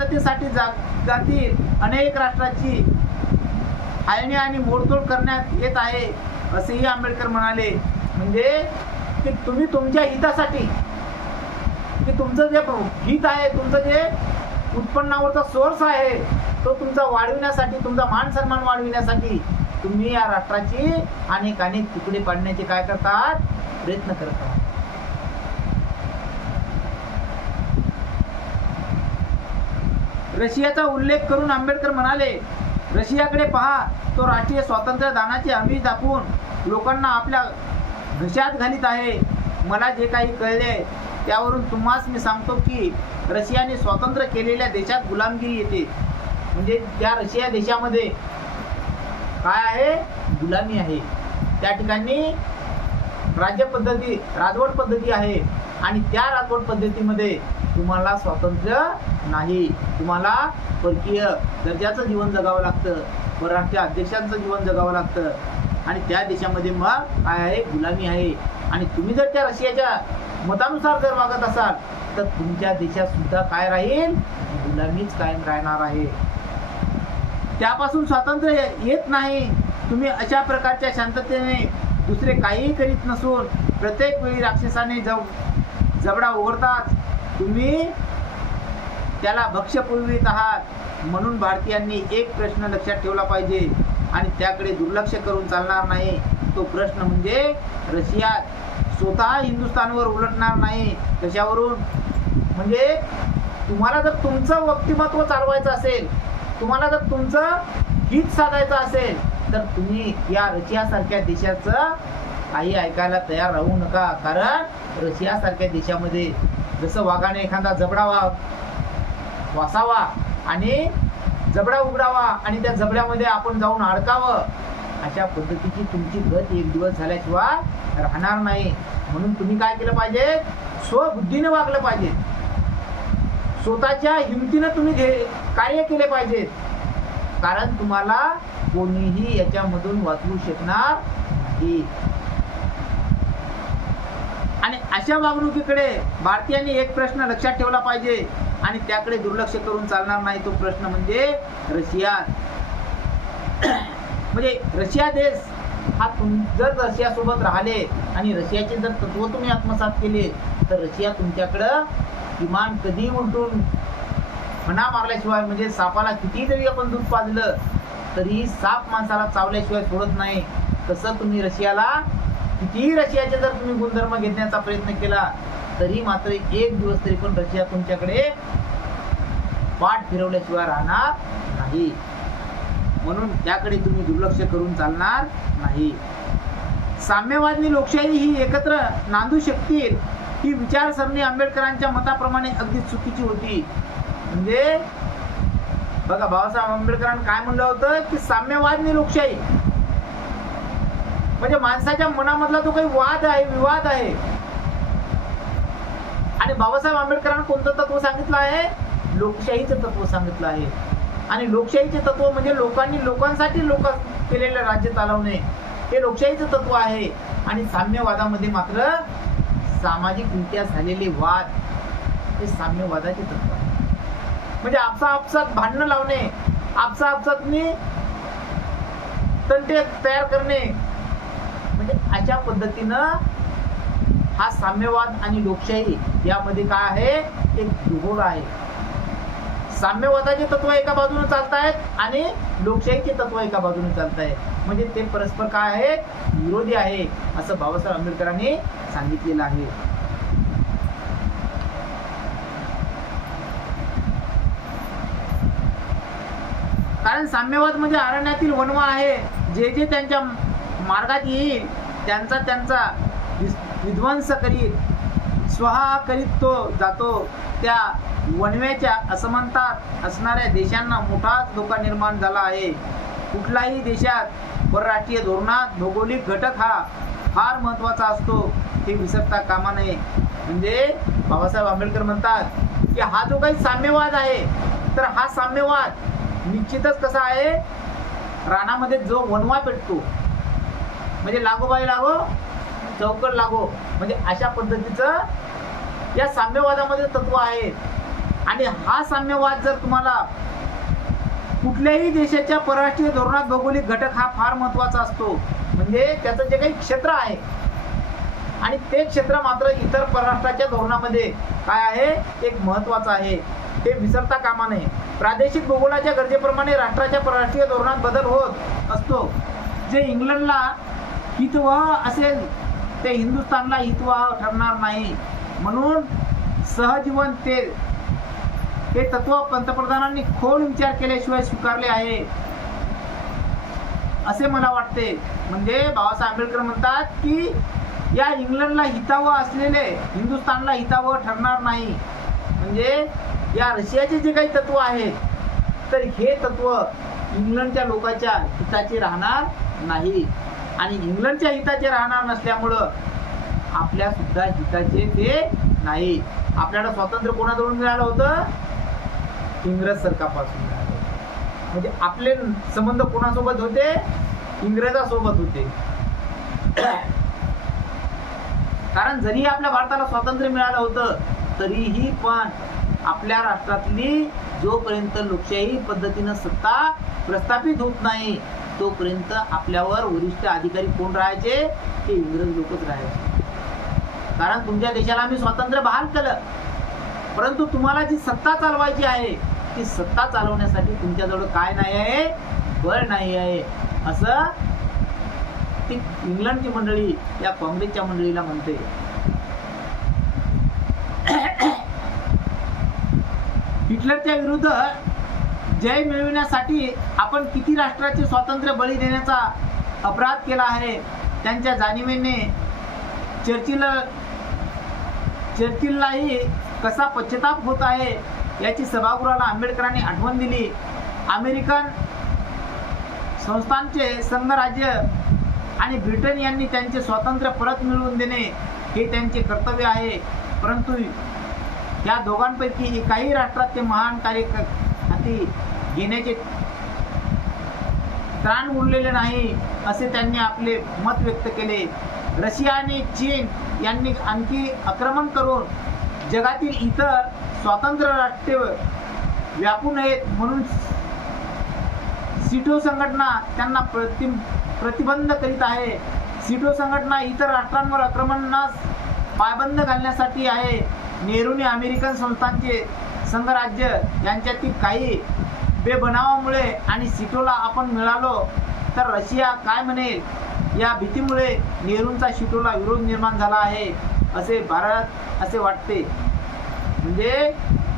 शांततेसाठी जगातील अनेक राष्ट्रांची फाळणी आणि मोडतोड करण्यात येत आहे असेही आंबेडकर म्हणाले. म्हणजे की तुम्ही तुमच्या हितासाठी, की तुमचं जे हित आहे, तुमचं जे उत्पन्नावरचा सोर्स आहे तो तुमचा वाढविण्यासाठी, तुमचा मान सन्मान वाढविण्यासाठी तुम्ही या राष्ट्राची अनेक तुकडे पाडण्याचे काय करतात, प्रयत्न करतात. रशियाचा उल्लेख करून आंबेडकर म्हणाले, रशियाकडे पहा, तो राष्ट्रीय स्वातंत्र्य दानाचे हमी दाखवून लोकांना आपल्या घशात घालीत आहे. मला जे काही कळले त्यावरून तुम्हास मी सांगतो की रशियाने स्वातंत्र्य केलेल्या देशात गुलामगिरी येते. म्हणजे त्या रशिया देशामध्ये काय आहे, गुलामी आहे. त्या ठिकाणी राज्य पद्धती, राजवट पद्धती आहे आणि त्या राजवट पद्धतीमध्ये तुम्हाला स्वातंत्र्य नाही. तुम्हाला परकीय दर्जाचं जीवन जगावं लागतं, परराष्ट्रीय अध्यक्षांचं जीवन जगावं लागतं आणि त्या देशामध्ये मग काय आहे, गुलामी आहे. आणि तुम्ही जर त्या रशियाच्या मतानुसार जर वागत असाल तर तुमच्या देशात सुद्धा काय राहील, गुलामीच कायम राहणार आहे. त्यापासून स्वातंत्र्य येत नाही. तुम्ही अशा प्रकारच्या शांततेने दुसरे काहीही करीत नसून प्रत्येक वेळी राक्षसाने जबडा उघडताच तुम्ही त्याला भक्ष्य पुरवित आहात. म्हणून भारतीयांनी एक प्रश्न लक्षात ठेवला पाहिजे आणि त्याकडे दुर्लक्ष करून चालणार नाही. तो प्रश्न म्हणजे रशिया स्वतः हिंदुस्थानवर उलटणार नाही. कशावरून? म्हणजे तुम्हाला जर तुमचं व्यक्तिमत्व चालवायचं असेल, तुम्हाला जर तुमचं हित साधायचं असेल तर तुम्ही या रशियासारख्या देशाचं काही ऐकायला तयार राहू नका. कारण रशियासारख्या देशामध्ये जसं वाघाने एखादा जबडा वासावा आणि जबडा उघडावा आणि त्या जबड्यामध्ये आपण जाऊन अडकावं, अशा पद्धतीची तुमची गत एक दिवस झाल्याशिवाय राहणार नाही. म्हणून तुम्ही काय केलं पाहिजे, स्वबुद्धीने वागलं पाहिजे, स्वतःच्या हिमतीनं तुम्ही कार्य केले पाहिजे. कारण तुम्हाला कोणीही याच्यामधून वाचवू शकणार नाही. आणि अशा वागणुकीकडे भारतीयांनी एक प्रश्न लक्षात ठेवला पाहिजे आणि त्याकडे दुर्लक्ष करून चालणार नाही. तो प्रश्न म्हणजे रशिया. म्हणजे रशिया देश हा जर रशियासोबत राहिले आणि रशियाचे जर तत्व तुम्ही आत्मसात केले तर रशिया तुमच्याकडं किमान कधी उलटून फणा मारल्याशिवाय, म्हणजे सापाला किती जरी आपण दूध पाजलं तरी साप माणसाला चावल्याशिवाय सोडत नाही. तसं तुम्ही रशियाला कितीही रशियाचे जर तुम्ही गुणधर्म घेण्याचा प्रयत्न केला तरी मात्र एक दिवस तरी पण रशिया तुमच्याकडे पाठ फिरवल्याशिवाय राहणार नाही. म्हणून त्याकडे तुम्ही दुर्लक्ष करून चालणार नाही. साम्यवादी लोकशाही ही एकत्र नांदू शकतील ही विचारसरणी आंबेडकरांच्या मताप्रमाणे अगदी चुकीची होती. म्हणजे बघा, बाबासाहेब आंबेडकरांनी काय म्हणलं होतं की साम्यवादी लोकशाही म्हणजे माणसाच्या मनामधला जो काही वाद आहे, विवाद आहे. आणि बाबासाहेब आंबेडकरांनी कोणतं तत्व सांगितलं आहे, लोकशाहीचं तत्व सांगितलं आहे. आणि लोकशाहीचे तत्व म्हणजे लोकांसाठी केलेलं राज्य चालवणे, हे लोकशाहीचं तत्व आहे. आणि साम्यवादामध्ये मात्र सामाजिकरित्या झालेले वाद हे साम्यवादाचे तत्व आहे. म्हणजे आपसात भांडणं लावणे, आपसातनी तंटे तयार करणे, म्हणजे अशा पद्धतीनं हा साम्यवाद आणि लोकशाही यामध्ये काय आहे, एक दुहोळ आहे. साम्यवादाचे तत्व एका बाजूने चालत आहेत आणि लोकशाहीचे तत्व एका बाजूने चालत आहे. म्हणजे ते परस्पर काय आहे, विरोधी आहे असं बाबासाहेब आंबेडकरांनी सांगितलेलं आहे. कारण साम्यवाद म्हणजे अरण्यातील वणवा आहे. जे त्यांच्या मार्गात येईल त्यांचा विध्वंस करीत, स्वहा करीत तो जातो. त्या वणव्याच्या असमानतात असणाऱ्या देशांना मोठाच धोका निर्माण झाला आहे. कुठल्याही देशात परराष्ट्रीय धोरणात भौगोलिक घटक हा फार महत्त्वाचा असतो, हे विसरता कामा नये. म्हणजे बाबासाहेब आंबेडकर म्हणतात की हा जो काही साम्यवाद आहे तर हा साम्यवाद निश्चितच कसा आहे, रानामध्ये जो वणवा पेटतो म्हणजे लागोबाई लागो चौकट लागो, म्हणजे अशा पद्धतीचं या साम्यवादामध्ये तत्व आहे. आणि हा साम्यवाद जर तुम्हाला कुठल्याही देशाच्या परराष्ट्रीय धोरणात भौगोलिक घटक हा फार महत्त्वाचा असतो. म्हणजे त्याचं जे काही क्षेत्र आहे आणि ते क्षेत्र मात्र इतर परराष्ट्राच्या धोरणामध्ये काय आहे, एक महत्त्वाचं आहे. ते विसरता कामा नये. प्रादेशिक भूगोलाच्या गरजेप्रमाणे राष्ट्राच्या परराष्ट्रीय धोरणात बदल होत असतो. जे इंग्लंडला हितवह असेल ते हिंदुस्थानला हितवह ठरणार नाही. म्हणून सहजीवन ते तत्व पंतप्रधानांनी खोल विचार केल्याशिवाय स्वीकारले आहे असे मला वाटते. म्हणजे बाबासाहेब आंबेडकर म्हणतात की या इंग्लंडला हितावह असलेले हिंदुस्थानला हितावह ठरणार नाही. म्हणजे या रशियाचे जे काही तत्व आहेत तर हे तत्व इंग्लंडच्या लोकांच्या हिताचे राहणार नाही आणि इंग्लंडच्या हिताचे राहणार नसल्यामुळं आपल्या सुद्धा हिताचे ते नाही. आपल्याला स्वातंत्र्य कोणाकडून मिळालं होतं? इंग्रज सरकारपासून मिळालं. म्हणजे आपले संबंध कोणासोबत होते? इंग्रजासोबत होते. कारण जरी आपल्या भारताला स्वातंत्र्य मिळालं होतं तरीही पण आपल्या राष्ट्रातली जोपर्यंत लोकशाही पद्धतीनं सत्ता प्रस्थापित होत नाही तोपर्यंत आपल्यावर वरिष्ठ अधिकारी कोण राहायचे? ते इंग्रज लोकच राहायचे. कारण तुमच्या देशाला आम्ही स्वातंत्र्य बहाल केलं, परंतु तुम्हाला जी सत्ता चालवायची आहे ती सत्ता चालवण्यासाठी तुमच्याजवळ काय नाही आहे? बळ नाही आहे. असं ती इंग्लंडची मंडळी या काँग्रेसच्या मंडळीला म्हणते. हिटलरच्या विरुद्ध जय मिळविण्यासाठी आपण किती राष्ट्राचे स्वातंत्र्य बळी देण्याचा अपराध केला आहे. त्यांच्या जाणीवेने चर्चिललाही कसा पश्चाताप होत आहे याची सभागृहाला आंबेडकरांनी आठवण दिली. अमेरिकन संस्थांचे संघराज्य आणि ब्रिटन यांनी त्यांचे स्वातंत्र्य परत मिळवून देणे हे त्यांचे कर्तव्य आहे. परंतु या दोघांपैकी एकाही राष्ट्रात ते महान कार्य हाती घेण्याचे त्राण उरलेले नाही असे त्यांनी आपले मत व्यक्त केले. रशिया आणि चीन यांनी आणखी आक्रमण करून जगातील इतर स्वतंत्र राष्ट्रे व्यापू नयेत म्हणून सिटो संघटना त्यांना प्रतिबंध करीत आहे. सिटो संघटना इतर राष्ट्रांवर आक्रमणास पायबंद घालण्यासाठी आहे. नेहरूने अमेरिकन संस्थांचे संघराज्य यांच्यातील काही बेबनावामुळे आणि सिटोला आपण मिळालो तर रशिया काय म्हणेल या भीतीमुळे नेहरूंचा सिटोला विरोध निर्माण झाला आहे असे वाटते. म्हणजे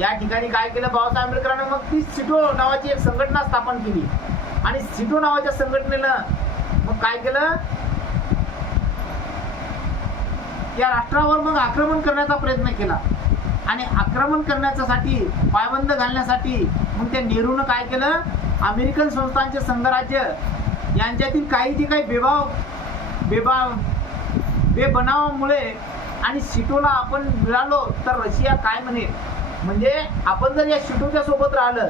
या ठिकाणी काय केलं बाबासाहेब आंबेडकरांनी? मग ती सिटो नावाची एक संघटना स्थापन केली आणि सिटो नावाच्या संघटनेनं मग काय केलं? या राष्ट्रावर मग आक्रमण करण्याचा प्रयत्न केला आणि आक्रमण करण्यासाठी पायबंद घालण्यासाठी मग त्या नेहरूनं काय केलं? अमेरिकन संस्थांचे संघराज्य यांच्यातील काही जे काही बेबनावामुळे आणि सिटोला आपण मिळालो तर रशिया काय म्हणेल. म्हणजे आपण जर या सिटोच्या सोबत राहिलं,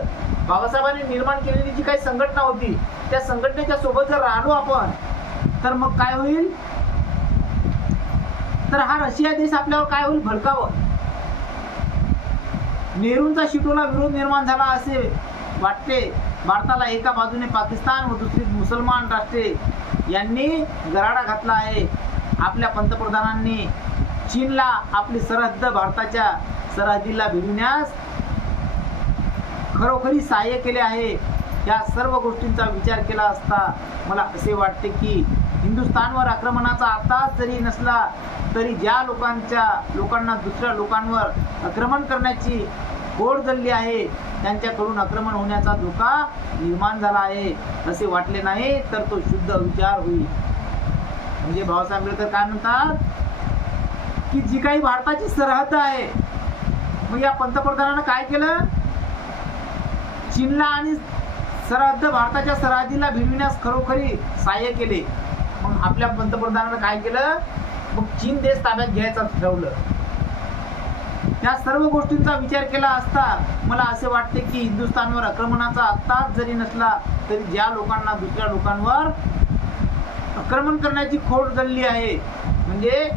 बाबासाहेबांनी निर्माण केलेली जी काही संघटना होती त्या संघटनेच्या सोबत जर राहिलो आपण तर मग काय होईल? तर हा रशिया देश आपल्यावर काय होईल? भडकावं. नेहरूंचा सिटोला विरोध निर्माण झाला असे वाटते. भारताला एका बाजूने पाकिस्तान व दुसरी मुसलमान राष्ट्रे यांनी गराडा घातला आहे. आपल्या पंतप्रधानांनी चीनला आपली सरहद्द भारताच्या सरहद्दीला भिडविण्यास खरोखरी सहाय्य केले आहे. या सर्व गोष्टींचा विचार केला असता मला असे वाटते की हिंदुस्थानवर आक्रमणाचा आताच जरी नसला तरी ज्या लोकांना दुसऱ्या लोकांवर आक्रमण करण्याची गोड जळली आहे त्यांच्याकडून आक्रमण होण्याचा धोका निर्माण झाला आहे असे वाटले नाही तर तो शुद्ध विचार होईल. म्हणजे बाबासाहेब आंबेडकर काय म्हणतात की जी काही भारताची सरहद्द आहे, मग या पंतप्रधानानं काय केलं? चीनला आणि सरहद्द भारताच्या सरहद्दीला भिडविण्यास खरोखरी सहाय्य केले. मग आपल्या पंतप्रधानानं काय केलं? मग चीन देश ताब्यात घ्यायचं ठरवलं. या सर्व गोष्टींचा विचार केला असता मला असे वाटते की हिंदुस्थानवर आक्रमणाचा आत्ताच जरी नसला तरी ज्या लोकांना दुसऱ्या लोकांवर आक्रमण करण्याची खोड जळली आहे, म्हणजे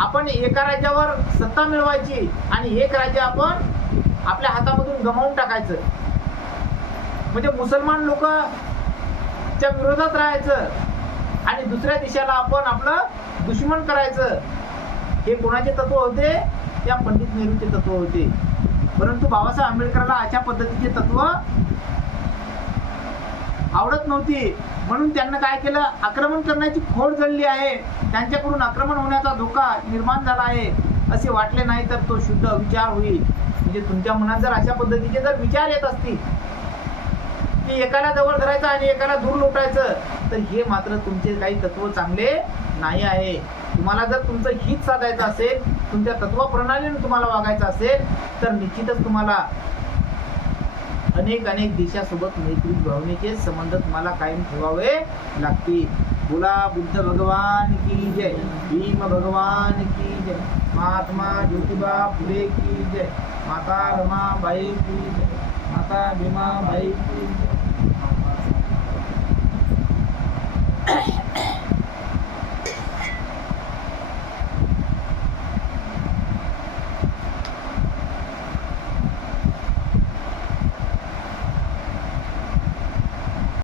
आपण एका राज्यावर सत्ता मिळवायची आणि एक राज्य आपण आपल्या हातामधून गमावून टाकायचं. म्हणजे मुसलमान लोकच्या विरोधात राहायचं आणि दुसऱ्या देशाला आपण आपलं दुश्मन करायचं. हे कोणाचे तत्व होते? या पंडित नेहरूचे तत्व होते. परंतु बाबासाहेब आंबेडकरांना अशा पद्धतीचे तत्व आवडत नव्हती. म्हणून त्यांना काय केलं? आक्रमण करण्याची खोड जळली आहे. त्यांच्याकडून आक्रमण होण्याचा धोका निर्माण झाला आहे असे वाटले नाही तर तो शुद्ध विचार होईल. म्हणजे तुमच्या मनात जर अशा पद्धतीचे जर विचार येत असतील की एकाला जवळ धरायचं आणि एकाला दूर लोटायचं, तर हे मात्र तुमचे काही तत्व चांगले नाही आहे. तुम्हाला जर तुमचं हित साधायचं असेल, तुमच्या तत्व प्रणालीने तुम्हाला वागायचं असेल, तर निश्चितच तुम्हाला अनेक देशासोबत मैत्री भावनेचे संबंध तुम्हाला कायम ठेवावे लागतील. बोला बुद्ध भगवान की जय, भीम भगवान की जय, महात्मा ज्योतिबा फुले की जय, माता रमाबाई की जय, माता भीमाबाई की जय.